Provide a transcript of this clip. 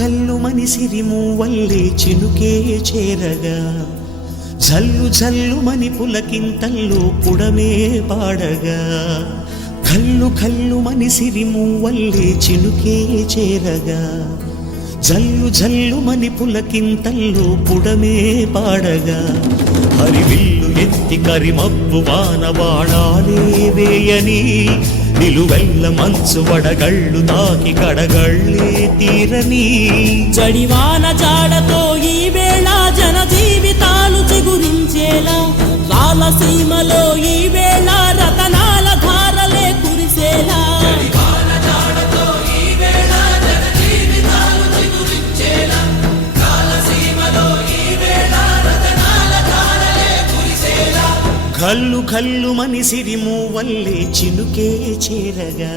కల్లు మని సిరిమూవల్లే చినుకే చేరగా జల్లు జల్లు మని పులకింతల్లో పుడమే పాడగా కల్లు కల్లు మని సిరిమూవల్లే చినుకే చేరగా జల్లు జల్లు మని పులకింతల్లో పుడమే పాడగా హరివిల్లు ఎత్తి కరిమబ్బు వానవాడాలే వేయని నిలువెల్ల మంచు వడగళ్ళు తాకి కడగళ్ళే తీరని జడివాన జాడతో ఈ వేళ జన జీవితాలు చిగురించేలా రాలసీమలో ఈ వేళ రతనాల ధారలే కురిసేలా కల్లు కల్లు మని సిరిమూవల్లే చినుకే చేరగా